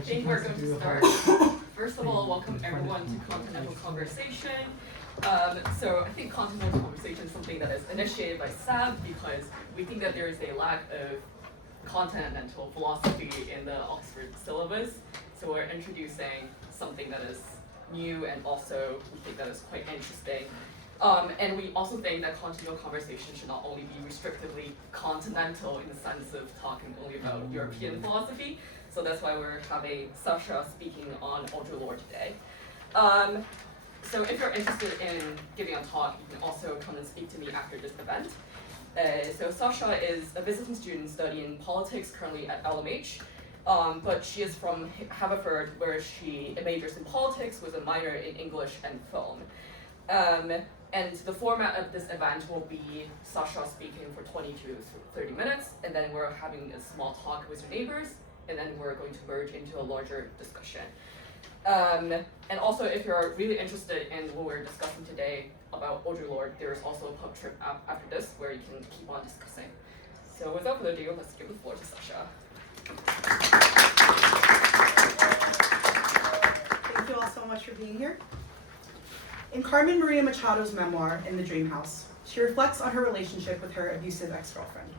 think we're going to start. First of all, welcome everyone to Continental Conversation. So I think Continental Conversation is something that is initiated by SAB because we think that there is a lack of continental philosophy in the Oxford syllabus. So we're introducing something that is new and also we think that is quite interesting. And we also think that Continental Conversation should not only be restrictively continental in the sense of talking only about European philosophy. So that's why we're having Sasha speaking on Audre Lorde today. So if you're interested in giving a talk, you can also come and speak to me after this event. So Sasha is a visiting student studying politics currently at LMH, but she is from Haverford where she majors in politics with a minor in English and film. And the format of this event will be Sasha speaking for 20 to 30 minutes, and then we're having a small talk with your neighbors, and then we're going to merge into a larger discussion. And also, if you're really interested in what we're discussing today about Audre Lorde, there's also a pub trip after this where you can keep on discussing. So without further ado, let's give the floor to Sasha. Thank you all so much for being here. In Carmen Maria Machado's memoir, In the Dream House, she reflects on her relationship with her abusive ex-girlfriend.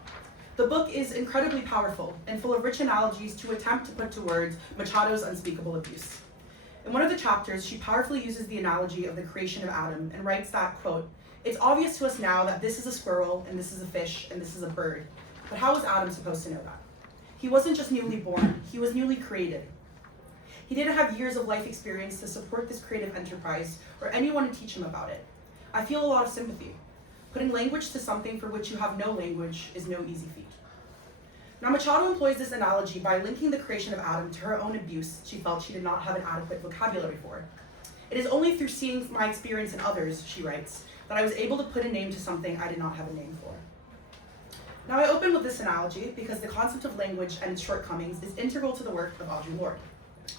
The book is incredibly powerful and full of rich analogies to attempt to put to words Machado's unspeakable abuse. In one of the chapters, she powerfully uses the analogy of the creation of Adam and writes that, quote, "It's obvious to us now that this is a squirrel and this is a fish and this is a bird, but how was Adam supposed to know that? He wasn't just newly born, he was newly created. He didn't have years of life experience to support this creative enterprise or anyone to teach him about it. I feel a lot of sympathy. Putting language to something for which you have no language is no easy feat." Now, Machado employs this analogy by linking the creation of Adam to her own abuse she felt she did not have an adequate vocabulary for. "It is only through seeing my experience in others," she writes, "that I was able to put a name to something I did not have a name for." Now, I open with this analogy because the concept of language and its shortcomings is integral to the work of Audre Lorde.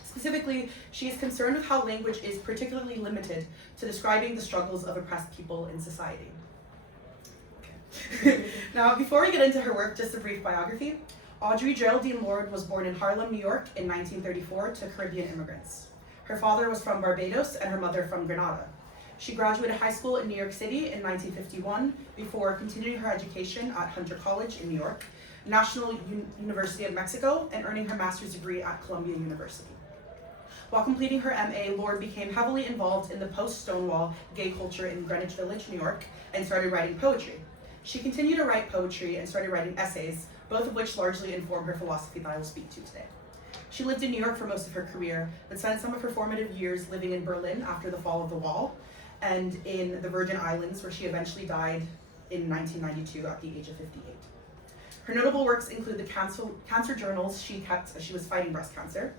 Specifically, she is concerned with how language is particularly limited to describing the struggles of oppressed people in society. Okay. Now, before we get into her work, just a brief biography. Audre Geraldine Lorde was born in Harlem, New York in 1934 to Caribbean immigrants. Her father was from Barbados and her mother from Grenada. She graduated high school in New York City in 1951 before continuing her education at Haverford College in New York, National University of Mexico, and earning her master's degree at Columbia University. While completing her MA, Lorde became heavily involved in the post-Stonewall gay culture in Greenwich Village, New York, and started writing poetry. She continued to write poetry and started writing essays, both of which largely inform her philosophy that I will speak to today. She lived in New York for most of her career, but spent some of her formative years living in Berlin after the fall of the wall, and in the Virgin Islands, where she eventually died in 1992 at the age of 58. Her notable works include the cancer journals she kept as she was fighting breast cancer,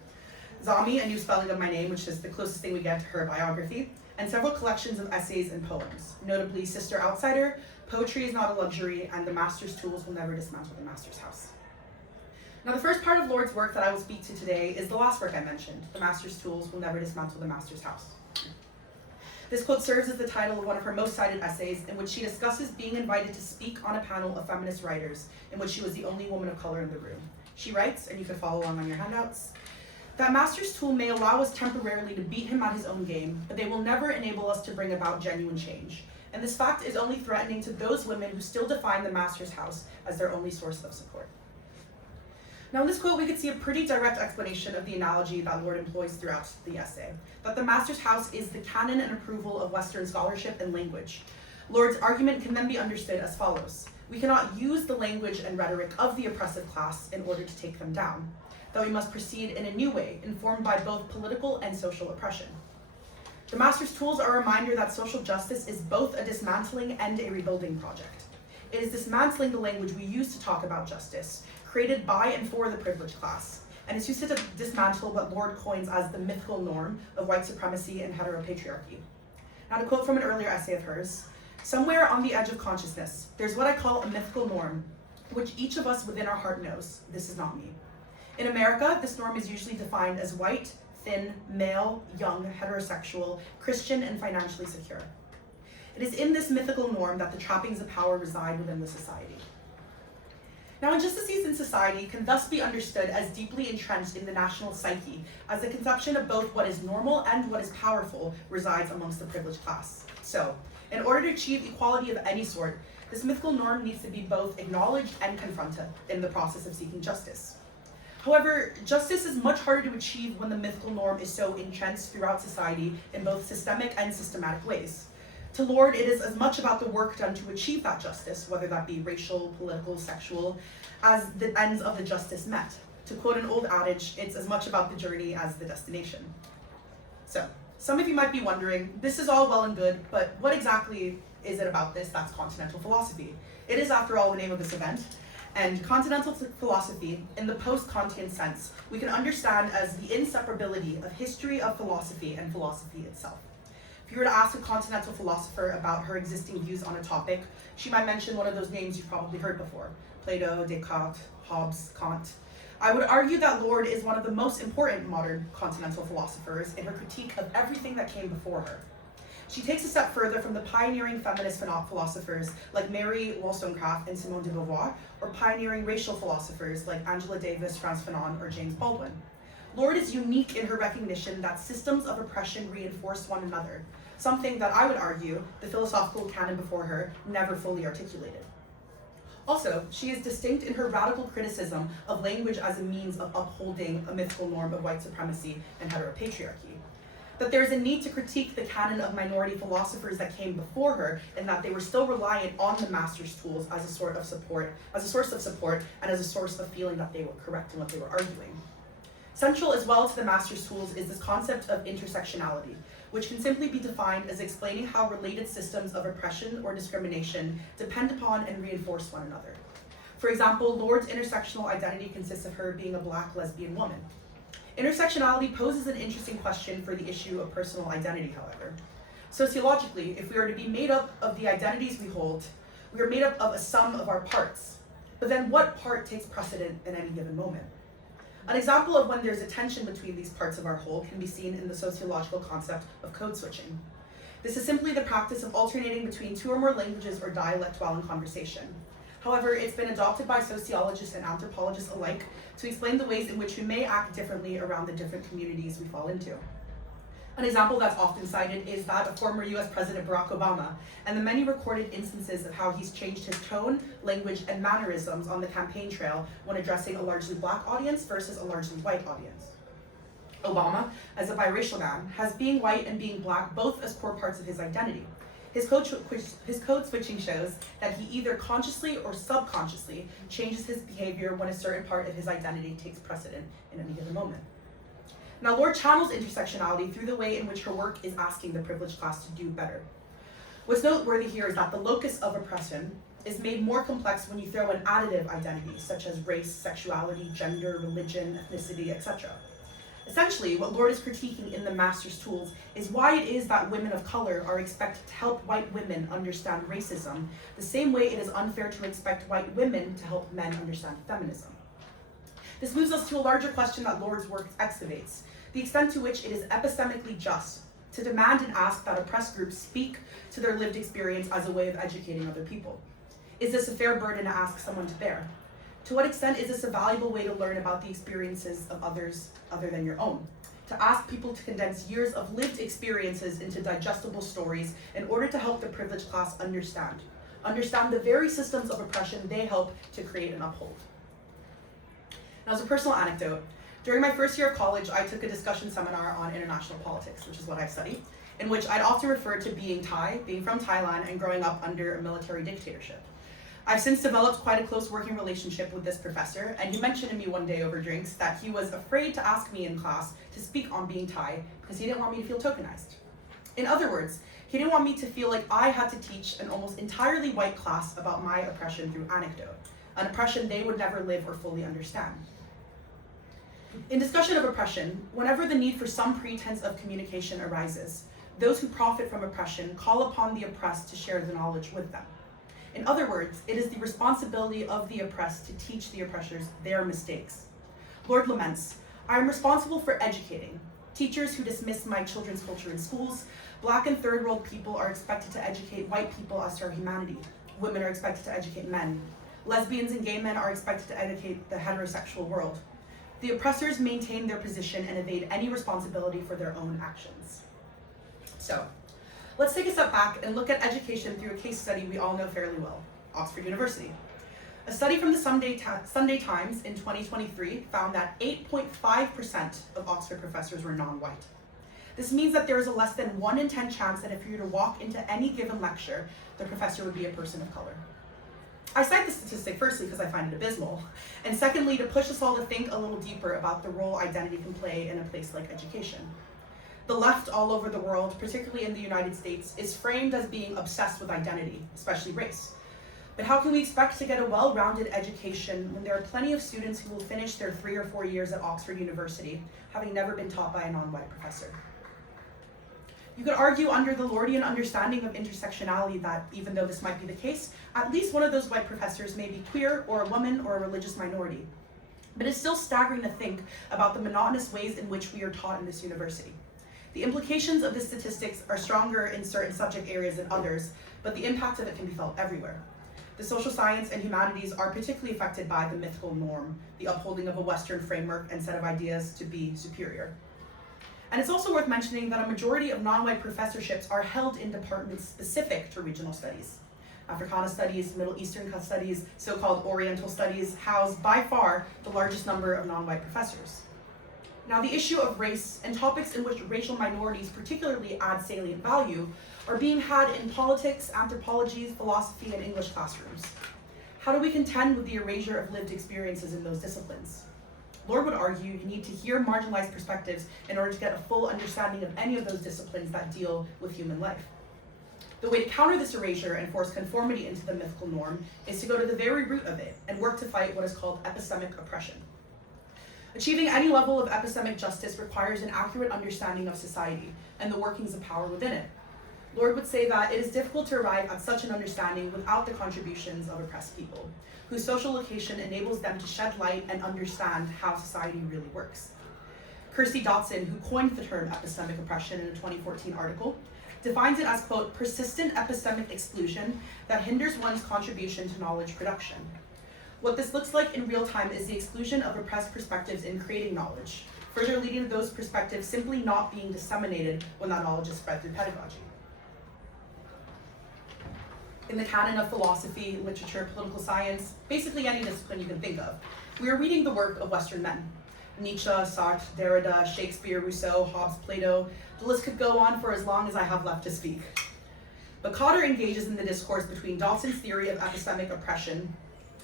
Zami, A New Spelling of My Name, which is the closest thing we get to her biography, and several collections of essays and poems, notably Sister Outsider, Poetry is Not a Luxury, and The Master's Tools Will Never Dismantle the Master's House. Now, the first part of Lorde's work that I will speak to today is the last work I mentioned, The Master's Tools Will Never Dismantle the Master's House. This quote serves as the title of one of her most cited essays, in which she discusses being invited to speak on a panel of feminist writers, in which she was the only woman of color in the room. She writes, and you can follow along on your handouts, "That master's tool may allow us temporarily to beat him at his own game, but they will never enable us to bring about genuine change. And this fact is only threatening to those women who still define the master's house as their only source of support." Now, in this quote, we could see a pretty direct explanation of the analogy that Lorde employs throughout the essay, that the master's house is the canon and approval of Western scholarship and language. Lorde's argument can then be understood as follows: we cannot use the language and rhetoric of the oppressive class in order to take them down, that we must proceed in a new way, informed by both political and social oppression. The master's tools are a reminder that social justice is both a dismantling and a rebuilding project. It is dismantling the language we use to talk about justice, created by and for the privileged class, and it's used to dismantle what Lorde coins as the mythical norm of white supremacy and heteropatriarchy. Now, to quote from an earlier essay of hers, "Somewhere on the edge of consciousness, there's what I call a mythical norm, which each of us within our heart knows, this is not me. In America, this norm is usually defined as white, thin, male, young, heterosexual, Christian, and financially secure. It is in this mythical norm that the trappings of power reside within the society." Now, injustices in society can thus be understood as deeply entrenched in the national psyche, as the conception of both what is normal and what is powerful resides amongst the privileged class. So, in order to achieve equality of any sort, this mythical norm needs to be both acknowledged and confronted in the process of seeking justice. However, justice is much harder to achieve when the mythical norm is so entrenched throughout society in both systemic and systematic ways. To Lorde, it is as much about the work done to achieve that justice, whether that be racial, political, sexual, as the ends of the justice met. To quote an old adage, it's as much about the journey as the destination. So, some of you might be wondering, this is all well and good, but what exactly is it about this that's continental philosophy? It is, after all, the name of this event. And continental philosophy, in the post-Kantian sense, we can understand as the inseparability of history of philosophy and philosophy itself. If you were to ask a continental philosopher about her existing views on a topic, she might mention one of those names you've probably heard before: Plato, Descartes, Hobbes, Kant. I would argue that Lorde is one of the most important modern continental philosophers in her critique of everything that came before her. She takes a step further from the pioneering feminist philosophers like Mary Wollstonecraft and Simone de Beauvoir, or pioneering racial philosophers like Angela Davis, Frantz Fanon, or James Baldwin. Lorde is unique in her recognition that systems of oppression reinforce one another, something that I would argue the philosophical canon before her never fully articulated. Also, she is distinct in her radical criticism of language as a means of upholding a mythical norm of white supremacy and heteropatriarchy. That there is a need to critique the canon of minority philosophers that came before her, and that they were still reliant on the master's tools as a source of support, and as a source of feeling that they were correct in what they were arguing. Central as well to the master's tools is this concept of intersectionality, which can simply be defined as explaining how related systems of oppression or discrimination depend upon and reinforce one another. For example, Lorde's intersectional identity consists of her being a Black lesbian woman. Intersectionality poses an interesting question for the issue of personal identity, however. Sociologically, if we are to be made up of the identities we hold, we are made up of a sum of our parts. But then what part takes precedent in any given moment? An example of when there's a tension between these parts of our whole can be seen in the sociological concept of code switching. This is simply the practice of alternating between two or more languages or dialect while in conversation. However, it's been adopted by sociologists and anthropologists alike to explain the ways in which we may act differently around the different communities we fall into. An example that's often cited is that of former US President Barack Obama, and the many recorded instances of how he's changed his tone, language, and mannerisms on the campaign trail when addressing a largely Black audience versus a largely white audience. Obama, as a biracial man, has being white and being Black both as core parts of his identity. His code switching shows that he either consciously or subconsciously changes his behavior when a certain part of his identity takes precedent in any given moment. Now, Lorde channels intersectionality through the way in which her work is asking the privileged class to do better. What's noteworthy here is that the locus of oppression is made more complex when you throw in additive identities such as race, sexuality, gender, religion, ethnicity, etc. Essentially, what Lorde is critiquing in the master's tools is why it is that women of color are expected to help white women understand racism, the same way it is unfair to expect white women to help men understand feminism. This moves us to a larger question that Lorde's work excavates, the extent to which it is epistemically just to demand and ask that oppressed groups speak to their lived experience as a way of educating other people. Is this a fair burden to ask someone to bear? To what extent is this a valuable way to learn about the experiences of others other than your own? To ask people to condense years of lived experiences into digestible stories in order to help the privileged class understand the very systems of oppression they help to create and uphold. Now, as a personal anecdote, during my first year of college, I took a discussion seminar on international politics, which is what I study, in which I'd often refer to being Thai, being from Thailand, and growing up under a military dictatorship. I've since developed quite a close working relationship with this professor, and he mentioned to me one day over drinks that he was afraid to ask me in class to speak on being Thai because he didn't want me to feel tokenized. In other words, he didn't want me to feel like I had to teach an almost entirely white class about my oppression through anecdote, an oppression they would never live or fully understand. In discussion of oppression, whenever the need for some pretense of communication arises, those who profit from oppression call upon the oppressed to share the knowledge with them. In other words, it is the responsibility of the oppressed to teach the oppressors their mistakes. Lorde laments, I am responsible for educating. Teachers who dismiss my children's culture in schools, Black and third world people are expected to educate white people as to our humanity. Women are expected to educate men. Lesbians and gay men are expected to educate the heterosexual world. The oppressors maintain their position and evade any responsibility for their own actions. So, let's take a step back and look at education through a case study we all know fairly well, Oxford University. A study from the Sunday Times in 2023 found that 8.5% of Oxford professors were non-white. This means that there is a less than 1 in 10 chance that if you were to walk into any given lecture, the professor would be a person of color. I cite this statistic firstly because I find it abysmal, and secondly to push us all to think a little deeper about the role identity can play in a place like education. The left all over the world, particularly in the United States, is framed as being obsessed with identity, especially race. But how can we expect to get a well-rounded education when there are plenty of students who will finish their 3 or 4 years at Oxford University having never been taught by a non-white professor? You could argue under the Lordean understanding of intersectionality that, even though this might be the case, at least one of those white professors may be queer or a woman or a religious minority. But it's still staggering to think about the monotonous ways in which we are taught in this university. The implications of this statistics are stronger in certain subject areas than others, but the impact of it can be felt everywhere. The social science and humanities are particularly affected by the mythical norm, the upholding of a Western framework and set of ideas to be superior. And it's also worth mentioning that a majority of non-white professorships are held in departments specific to regional studies. Africana studies, Middle Eastern studies, so-called Oriental studies house by far the largest number of non-white professors. Now, the issue of race and topics in which racial minorities particularly add salient value are being had in politics, anthropology, philosophy, and English classrooms. How do we contend with the erasure of lived experiences in those disciplines? Lorde would argue you need to hear marginalized perspectives in order to get a full understanding of any of those disciplines that deal with human life. The way to counter this erasure and force conformity into the mythical norm is to go to the very root of it and work to fight what is called epistemic oppression. Achieving any level of epistemic justice requires an accurate understanding of society and the workings of power within it. Lorde would say that it is difficult to arrive at such an understanding without the contributions of oppressed people, whose social location enables them to shed light and understand how society really works. Kirsty Dotson, who coined the term epistemic oppression in a 2014 article, defines it as, quote, persistent epistemic exclusion that hinders one's contribution to knowledge production. What this looks like in real time is the exclusion of oppressed perspectives in creating knowledge, further leading to those perspectives simply not being disseminated when that knowledge is spread through pedagogy. In the canon of philosophy, literature, political science, basically any discipline you can think of, we are reading the work of Western men. Nietzsche, Sartre, Derrida, Shakespeare, Rousseau, Hobbes, Plato. The list could go on for as long as I have left to speak. But Cotter engages in the discourse between Dotson's theory of epistemic oppression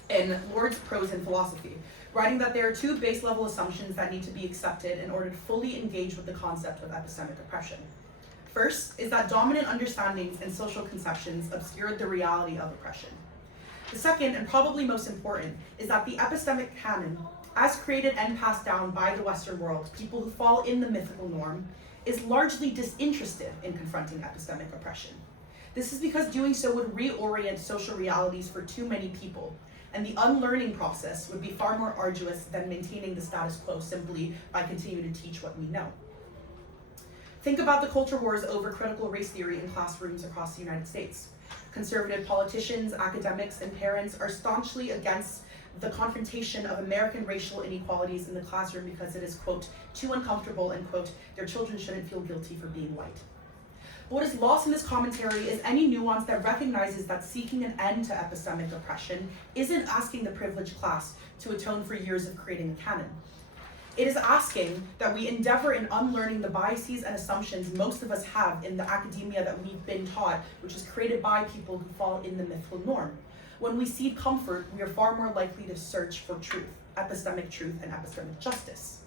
and Lorde's prose in philosophy, writing that there are two base-level assumptions that need to be accepted in order to fully engage with the concept of epistemic oppression. First is that dominant understandings and social conceptions obscured the reality of oppression. The second, and probably most important, is that the epistemic canon, as created and passed down by the Western world, people who fall in the mythical norm, is largely disinterested in confronting epistemic oppression. This is because doing so would reorient social realities for too many people, and the unlearning process would be far more arduous than maintaining the status quo simply by continuing to teach what we know. Think about the culture wars over critical race theory in classrooms across the United States. Conservative politicians, academics, and parents are staunchly against the confrontation of American racial inequalities in the classroom because it is, quote, too uncomfortable and, quote, their children shouldn't feel guilty for being white. But what is lost in this commentary is any nuance that recognizes that seeking an end to epistemic oppression isn't asking the privileged class to atone for years of creating a canon. It is asking that we endeavor in unlearning the biases and assumptions most of us have in the academia that we've been taught, which is created by people who fall in the mythical norm. When we seek comfort, we are far more likely to search for truth, epistemic truth, and epistemic justice.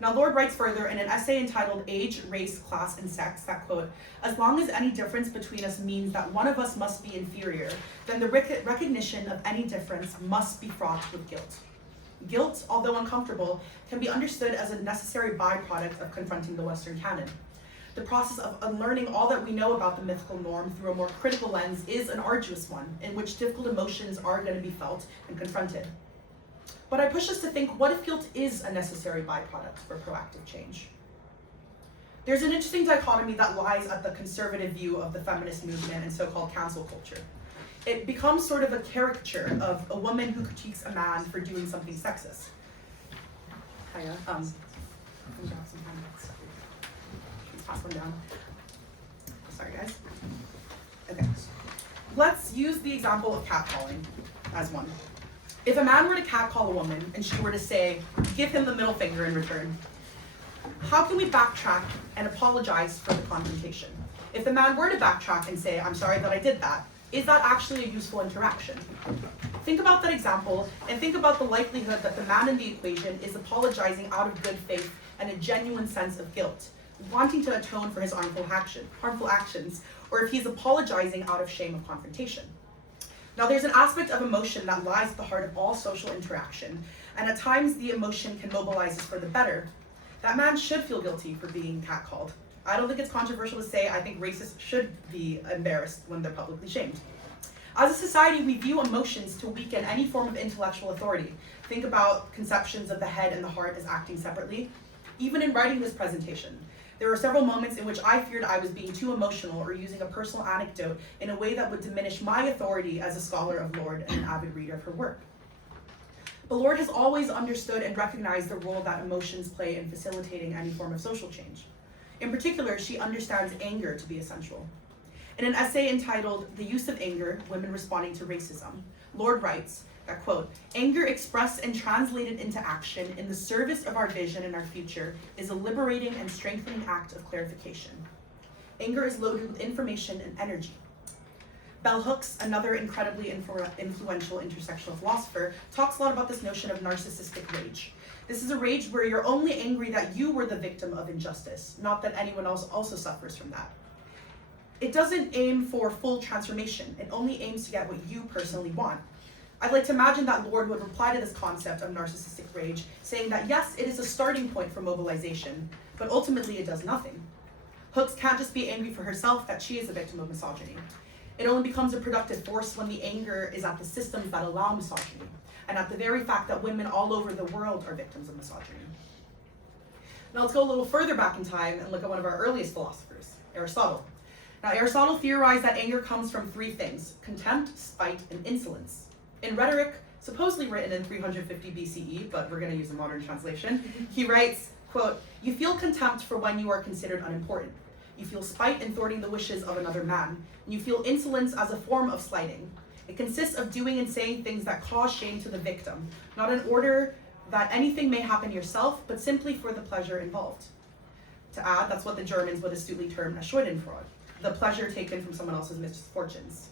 Now, Lorde writes further in an essay entitled Age, Race, Class, and Sex that, quote, as long as any difference between us means that one of us must be inferior, then the recognition of any difference must be fraught with guilt. Guilt, although uncomfortable, can be understood as a necessary byproduct of confronting the Western canon. The process of unlearning all that we know about the mythical norm through a more critical lens is an arduous one, in which difficult emotions are going to be felt and confronted. But I push us to think, what if guilt is a necessary byproduct for proactive change? There's an interesting dichotomy that lies at the conservative view of the feminist movement and so-called cancel culture. it becomes sort of a caricature of a woman who critiques a man for doing something sexist. Hiya, let me grab some handouts. Let's pass one down. Sorry, guys. Okay. Let's use the example of catcalling as one. If a man were to catcall a woman and she were to say, give him the middle finger in return, how can we backtrack and apologize for the confrontation? If the man were to backtrack and say, I'm sorry that I did that, is that actually a useful interaction? Think about that example and think about the likelihood that the man in the equation is apologizing out of good faith and a genuine sense of guilt, wanting to atone for his harmful actions, or if he's apologizing out of shame of confrontation. Now, there's an aspect of emotion that lies at the heart of all social interaction, and at times the emotion can mobilize us for the better. That man should feel guilty for being catcalled. I don't think it's controversial to say I think racists should be embarrassed when they're publicly shamed. As a society, we view emotions to weaken any form of intellectual authority. Think about conceptions of the head and the heart as acting separately. Even in writing this presentation, there were several moments in which I feared I was being too emotional or using a personal anecdote in a way that would diminish my authority as a scholar of Lorde and an avid reader of her work. But Lorde has always understood and recognized the role that emotions play in facilitating any form of social change. In particular, she understands anger to be essential. In an essay entitled The Use of Anger, Women Responding to Racism, Lorde writes that, quote, anger expressed and translated into action in the service of our vision and our future is a liberating and strengthening act of clarification. Anger is loaded with information and energy. Bell Hooks, another incredibly influential intersectional philosopher, talks a lot about this notion of narcissistic rage. This is a rage where you're only angry that you were the victim of injustice, not that anyone else also suffers from that. It doesn't aim for full transformation. It only aims to get what you personally want. I'd like to imagine that Lorde would reply to this concept of narcissistic rage, saying that yes, it is a starting point for mobilization, but ultimately it does nothing. Hooks can't just be angry for herself that she is a victim of misogyny. It only becomes a productive force when the anger is at the systems that allow misogyny, and at the very fact that women all over the world are victims of misogyny. Now let's go a little further back in time and look at one of our earliest philosophers, Aristotle. Now Aristotle theorized that anger comes from three things: contempt, spite, and insolence. In Rhetoric, supposedly written in 350 BCE, but we're going to use a modern translation, he writes, quote, you feel contempt for when you are considered unimportant. You feel spite in thwarting the wishes of another man, and you feel insolence as a form of slighting. It consists of doing and saying things that cause shame to the victim, not in order that anything may happen yourself, but simply for the pleasure involved. To add, that's what the Germans would astutely term a Schadenfreude, the pleasure taken from someone else's misfortunes.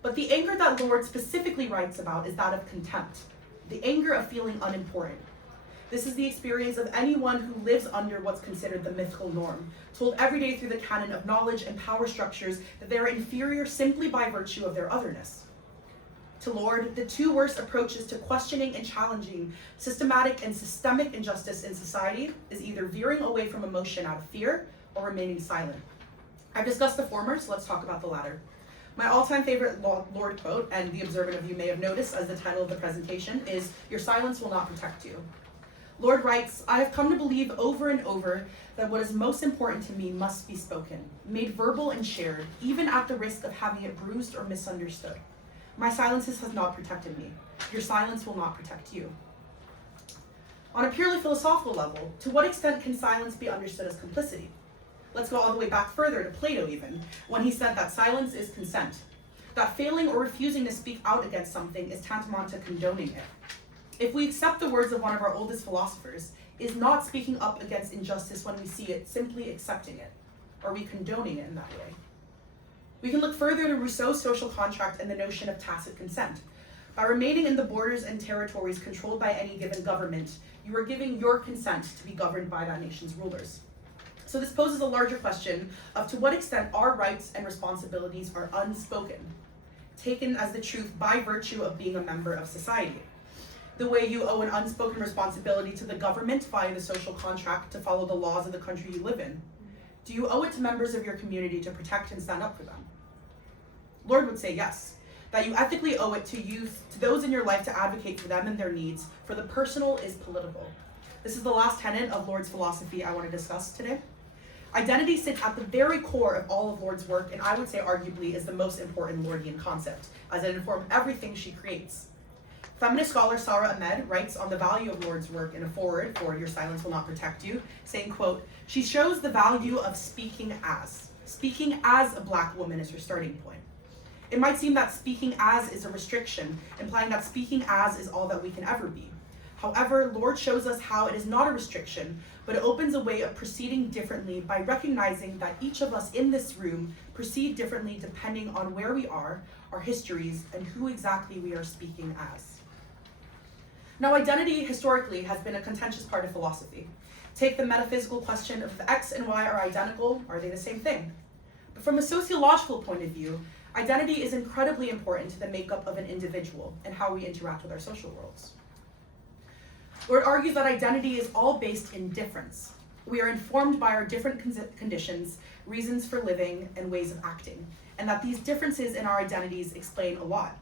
But the anger that Lorde specifically writes about is that of contempt, the anger of feeling unimportant. This is the experience of anyone who lives under what's considered the mythical norm, told every day through the canon of knowledge and power structures that they are inferior simply by virtue of their otherness. To Lorde, the two worst approaches to questioning and challenging systematic and systemic injustice in society is either veering away from emotion out of fear or remaining silent. I've discussed the former, so let's talk about the latter. My all-time favorite Lorde quote, and the observant of you may have noticed as the title of the presentation, is, "Your silence will not protect you." Lorde writes, I have come to believe over and over that what is most important to me must be spoken, made verbal and shared, even at the risk of having it bruised or misunderstood. My silences has not protected me. Your silence will not protect you. On a purely philosophical level, to what extent can silence be understood as complicity? Let's go all the way back further to Plato even, when he said that silence is consent, that failing or refusing to speak out against something is tantamount to condoning it. If we accept the words of one of our oldest philosophers, is not speaking up against injustice when we see it simply accepting it? Are we condoning it in that way? We can look further to Rousseau's social contract and the notion of tacit consent. By remaining in the borders and territories controlled by any given government, you are giving your consent to be governed by that nation's rulers. So this poses a larger question of to what extent our rights and responsibilities are unspoken, taken as the truth by virtue of being a member of society. The way you owe an unspoken responsibility to the government via the social contract to follow the laws of the country you live in. Do you owe it to members of your community to protect and stand up for them? Lorde would say yes, that you ethically owe it to youth, to those in your life to advocate for them and their needs, for the personal is political. This is the last tenet of Lorde's philosophy I want to discuss today. Identity sits at the very core of all of Lorde's work, and I would say arguably is the most important Lordean concept, as it informed everything she creates. Feminist scholar Sarah Ahmed writes on the value of Lorde's work in a foreword for Your Silence Will Not Protect You, saying, quote, "She shows the value of speaking as. Speaking as a Black woman is her starting point. It might seem that speaking as is a restriction, implying that speaking as is all that we can ever be. However, Lorde shows us how it is not a restriction, but it opens a way of proceeding differently by recognizing that each of us in this room proceed differently depending on where we are, our histories, and who exactly we are speaking as." Now, identity historically has been a contentious part of philosophy. Take the metaphysical question of if X and Y are identical, are they the same thing? But from a sociological point of view, identity is incredibly important to the makeup of an individual and how we interact with our social worlds. Lorde argues that identity is all based in difference. We are informed by our different conditions, reasons for living, and ways of acting, and that these differences in our identities explain a lot.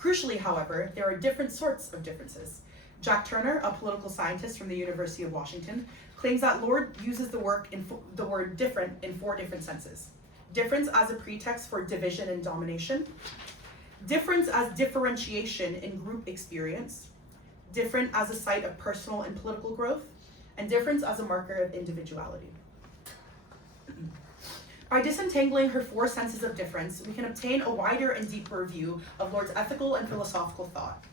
Crucially, however, there are different sorts of differences. Jack Turner, a political scientist from the University of Washington, claims that Lorde uses the word different in 4 different senses. Difference as a pretext for division and domination, difference as differentiation in group experience, different as a site of personal and political growth, and difference as a marker of individuality. By disentangling her 4 senses of difference, we can obtain a wider and deeper view of Lorde's ethical and philosophical thought.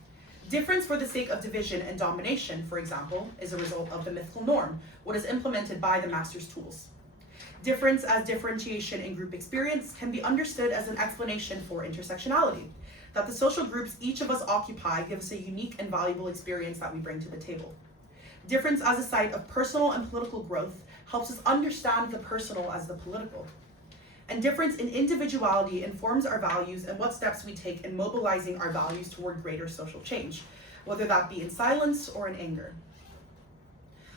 Difference for the sake of division and domination, for example, is a result of the mythical norm, what is implemented by the master's tools. Difference as differentiation in group experience can be understood as an explanation for intersectionality, that the social groups each of us occupy give us a unique and valuable experience that we bring to the table. Difference as a site of personal and political growth helps us understand the personal as the political. And difference in individuality informs our values and what steps we take in mobilizing our values toward greater social change, whether that be in silence or in anger.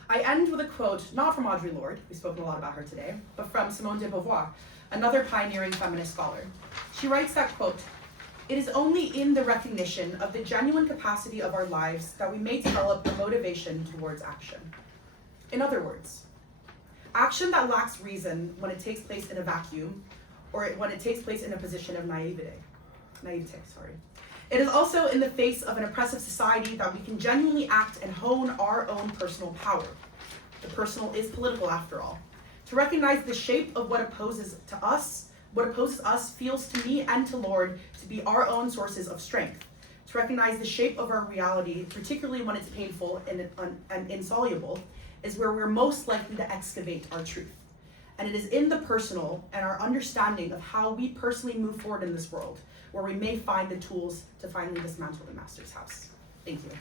I end with a quote, not from Audre Lorde, we've spoken a lot about her today, but from Simone de Beauvoir, another pioneering feminist scholar. She writes that, quote, "It is only in the recognition of the genuine capacity of our lives that we may develop a motivation towards action." In other words, action that lacks reason when it takes place in a vacuum, or when it takes place in a position of naivete. It is also in the face of an oppressive society that we can genuinely act and hone our own personal power. The personal is political after all. To recognize the shape of what opposes us feels to me and to Lorde to be our own sources of strength. To recognize the shape of our reality, particularly when it's painful and insoluble, is where we're most likely to excavate our truth. And it is in the personal and our understanding of how we personally move forward in this world where we may find the tools to finally dismantle the master's house. Thank you.